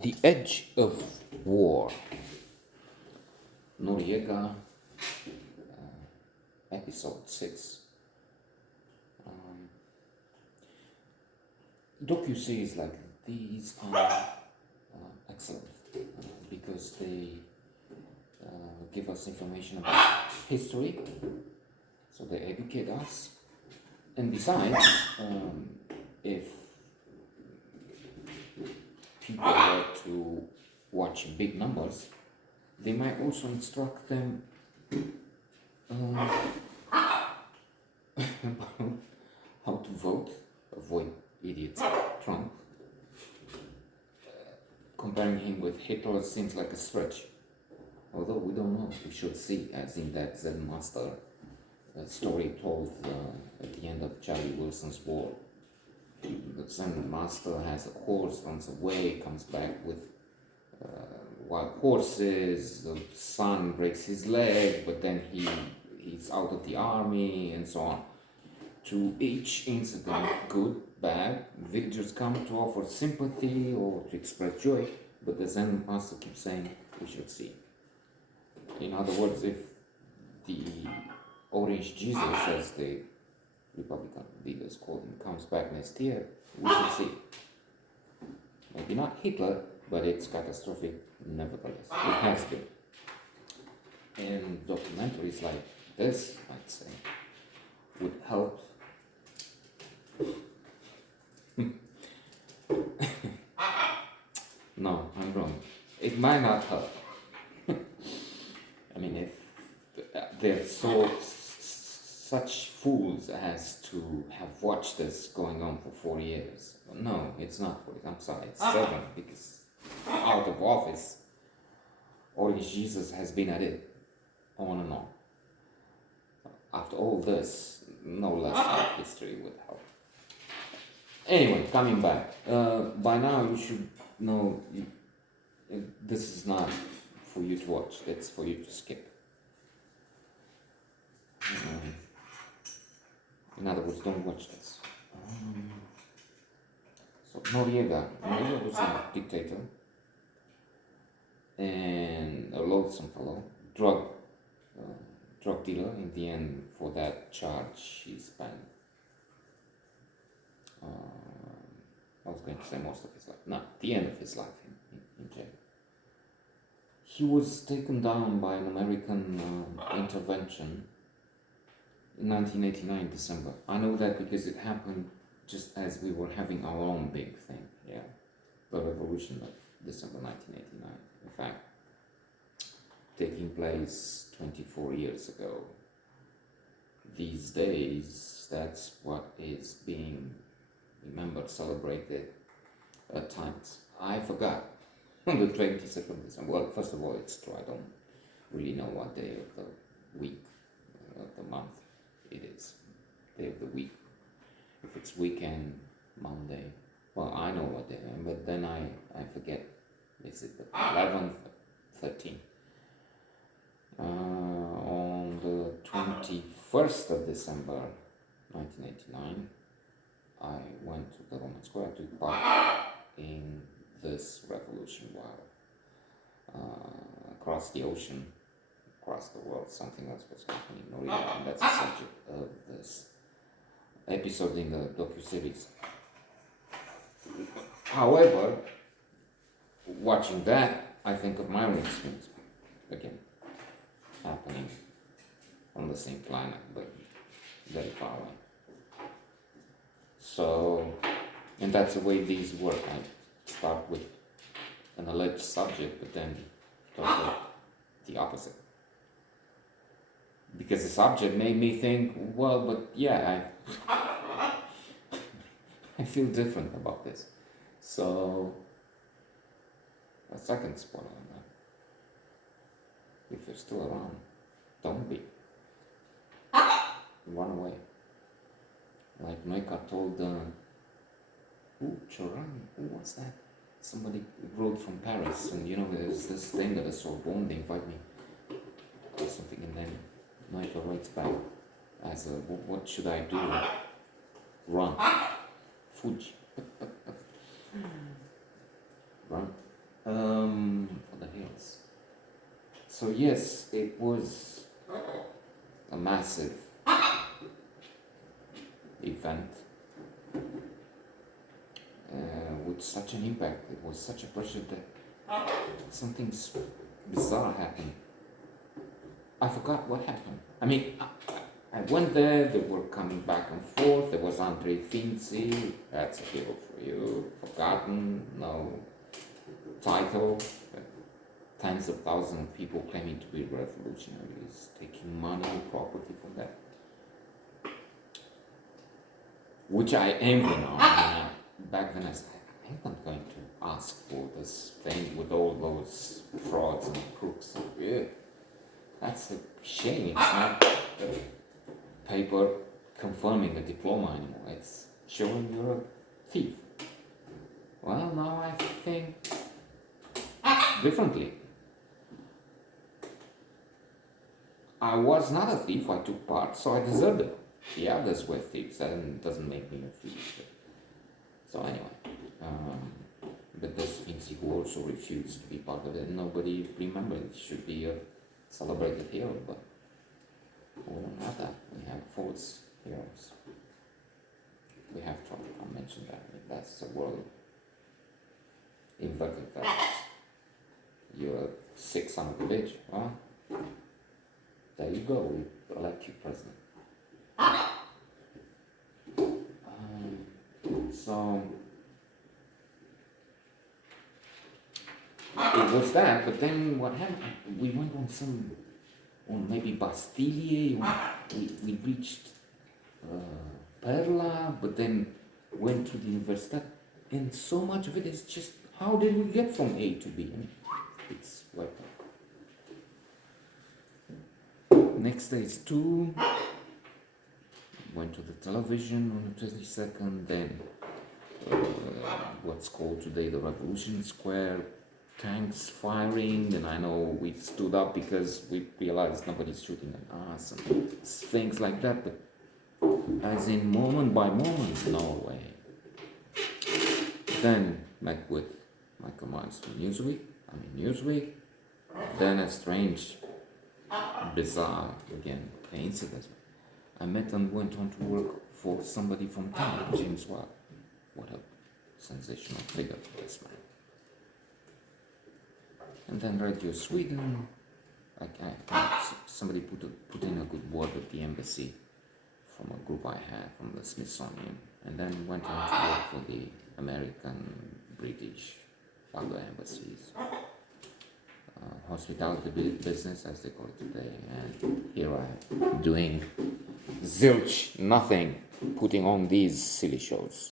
The Edge of War, Noriega, episode 6. Docu-series like these are excellent because they give us information about history, so they educate us. And besides, if people were to watch big numbers, they might also instruct them about how to vote, avoid idiots Trump. Comparing him with Hitler seems like a stretch, although we don't know. We should see, as in that Zen Master story told at the end of Charlie Wilson's War. The Zen Master has a horse, runs away, comes back with wild horses, the son breaks his leg, but then he's out of the army, and so on. To each incident, good, bad, villagers come to offer sympathy or to express joy, but the Zen Master keeps saying, we should see. In other words, if the Orange Jesus, as the Republican leaders call him, comes back next year, we should see. Maybe not Hitler, but it's catastrophic nevertheless. It has been. And documentaries like this, I'd say, would help. No, I'm wrong. It might not help. I mean, if they're such fools as to have watched this going on for 4 years. No, it's not 40. I'm sorry, it's 7, because out of office, Orange Jesus has been at it on and on. After all this, no less of history would help. Anyway, coming back. By now you should know this is not for you to watch, it's for you to skip. In other words, don't watch this. So Noriega was a dictator and a loathsome fellow, drug dealer. In the end, for that charge, he spent, I was going to say most of his life, not the end of his life in jail. He was taken down by an American intervention in 1989, December. I know that because it happened just as we were having our own big thing, the revolution of December 1989. In fact, taking place 24 years ago. These days, that's what is being remembered, celebrated at times. I forgot the 22nd December. Well, first of all, it's true. I don't really know what day of the week, of the month it is. Day of the week. If it's weekend, Monday. Well, I know what day, but then I forget. Is it the 11th, 13th? On the 21st of December 1989, I went to the Roman Square to part in this revolution while across the ocean, across the world, something else was happening. And that's the subject of this episode in the docu-series. However, watching that, I think of my own experience again, happening on the same planet, but very far away. So, and that's the way these work. I start with an alleged subject, but then talk about the opposite. Because the subject made me think, well, but yeah, I feel different about this. So, a second spoiler on that. If you're still around, don't be. Run away. Like Mecca told, Choran, who was that? Somebody wrote from Paris, and there's this thing at the Sorbonne, they invite me or something, and then Mecca writes back as a, what should I do? Run. Fuji. Run. So yes, it was a massive event with such an impact. It was such a pressure that something bizarre happened. I forgot what happened. I mean, I went there, they were coming back and forth. There was Andre Finzi, that's a hero for you. Forgotten, no title. Tens of thousands of people claiming to be revolutionaries, taking money, property from that. Which I envy now. I mean, back then I said, I'm not going to ask for this thing with all those frauds and crooks. Yeah. That's a shame. It's not a paper confirming a diploma anymore. It's showing you're a thief. Well, now I think differently. I was not a thief, I took part, so I deserved it. The others were thieves, that doesn't make me a thief. So anyway, but there's things who also refused to be part of it. Nobody remembered it. Should be a celebrated hero, but we don't have that. We have false heroes. We have trouble. I mentioned that. I mean, that's the world. Inverted values. You're a sick son of a bitch. Well, there you go. We elect you president. So it was that, but then what happened? We went on maybe Bastille. We reached Perla, but then went to the Universitat, and so much of it is just how did we get from A to B? I mean, it's wiped out. Next day is 2. Went to the television on the 22nd, then what's called today the Revolution Square, tanks firing, and I know we stood up because we realized nobody's shooting at us and things like that, but as in moment by moment, no way. Then met with Michael Myers from Newsweek, then a strange, bizarre, again, coincidence. I met and went on to work for somebody from town, James Watt. What a sensational figure, this man. And then Radio Sweden, somebody put in a good word at the embassy from a group I had from the Smithsonian, and then went on to work for the American, British, other embassies. Hospitality business, as they call it today, and here I am doing zilch, nothing, putting on these silly shows.